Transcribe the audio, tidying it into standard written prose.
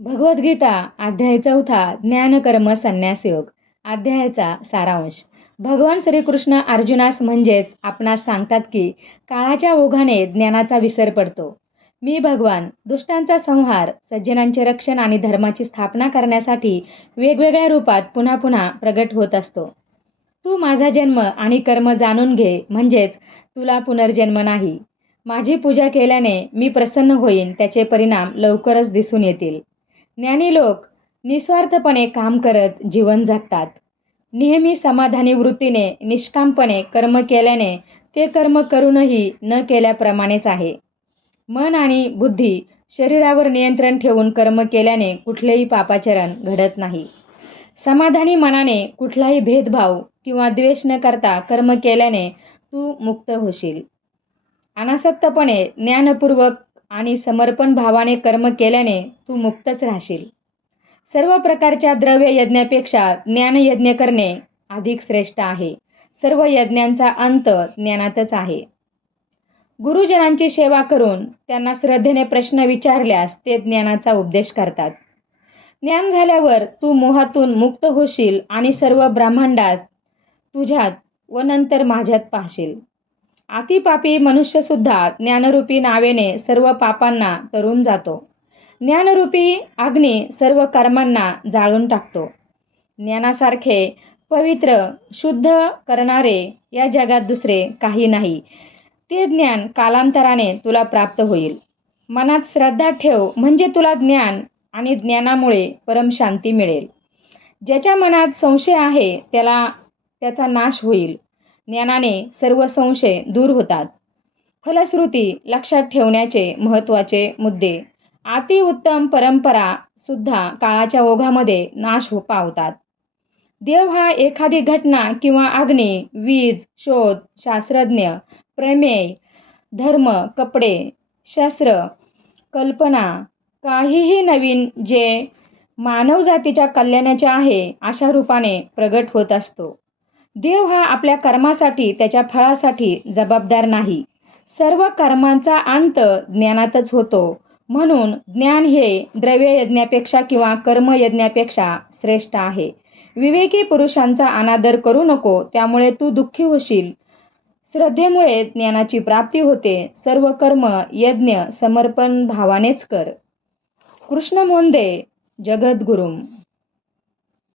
भगवद्गीता अध्याय 4 ज्ञानकर्म संन्यास योग. अध्यायाचा सारांश. भगवान श्रीकृष्ण अर्जुनास म्हणजेच आपणास सांगतात की काळाच्या ओघाने ज्ञानाचा विसर पडतो. मी भगवान दुष्टांचा संहार, सज्जनांचे रक्षण आणि धर्माची स्थापना करण्यासाठी वेगवेगळ्या रूपात पुन्हा पुन्हा प्रगट होत असतो. तू माझा जन्म आणि कर्म जाणून घे, म्हणजेच तुला पुनर्जन्म नाही. माझी पूजा केल्याने मी प्रसन्न होईन, त्याचे परिणाम लवकरच दिसून येतील. ज्ञानी लोक निस्वार्थपणे काम करत जीवन जगतात. नेहमी समाधानी वृत्तीने निष्कामपणे कर्म केल्याने ते कर्म करूनही न केल्याप्रमाणेच आहे. मन आणि बुद्धी शरीरावर नियंत्रण ठेवून कर्म केल्याने कुठलेही पापाचरण घडत नाही. समाधानी मनाने कुठलाही भेदभाव किंवा द्वेष न करता कर्म केल्याने तू मुक्त होशील. अनासक्तपणे ज्ञानपूर्वक आणि समर्पण भावाने कर्म केल्याने तू मुक्तच राहशील. सर्व प्रकारच्या द्रव्य यज्ञापेक्षा ज्ञानयज्ञ करणे अधिक श्रेष्ठ आहे. सर्व यज्ञांचा अंत ज्ञानातच आहे. गुरुजनांची सेवा करून त्यांना श्रद्धेने प्रश्न विचारल्यास ते ज्ञानाचा उपदेश करतात. ज्ञान झाल्यावर तू मोहातून मुक्त होशील आणि सर्व ब्रह्मांडात तुझ्यात व नंतर माझ्यात पाहशील. अतिपापी मनुष्यसुद्धा ज्ञानरूपी नावेने सर्व पापांना तरून जातो. ज्ञानरूपी अग्नी सर्व कर्मांना जाळून टाकतो. ज्ञानासारखे पवित्र शुद्ध करणारे या जगात दुसरे काही नाही. ते ज्ञान कालांतराने तुला प्राप्त होईल. मनात श्रद्धा ठेव, म्हणजे तुला ज्ञान आणि ज्ञानामुळे परमशांती मिळेल. ज्याच्या मनात संशय आहे त्याचा नाश होईल. ज्ञानाने सर्व संशय दूर होतात. फलश्रुती लक्षात ठेवण्याचे महत्त्वाचे मुद्दे. अतिउत्तम परंपरा सुद्धा काळाच्या ओघामध्ये नाश पावतात. देव हा एखादी घटना किंवा अग्नी, वीज, शोध, शास्त्रज्ञ, प्रमेय, धर्म, कपडे, शस्त्र, कल्पना, काहीही नवीन जे मानवजातीच्या कल्याणाचे आहे अशा रूपाने प्रगट होत असतो. देव हा आपल्या कर्मासाठी, त्याच्या फळासाठी जबाबदार नाही. सर्व कर्मांचा अंत ज्ञानातच होतो. म्हणून ज्ञान हे द्रव्ययज्ञापेक्षा किंवा कर्मयज्ञापेक्षा श्रेष्ठ आहे. विवेकी पुरुषांचा अनादर करू नको, त्यामुळे तू दुःखी होशील. श्रद्धेमुळे ज्ञानाची प्राप्ती होते. सर्व कर्म यज्ञ समर्पण भावानेच कर. कृष्ण मोंदे, जगद्गुरुम.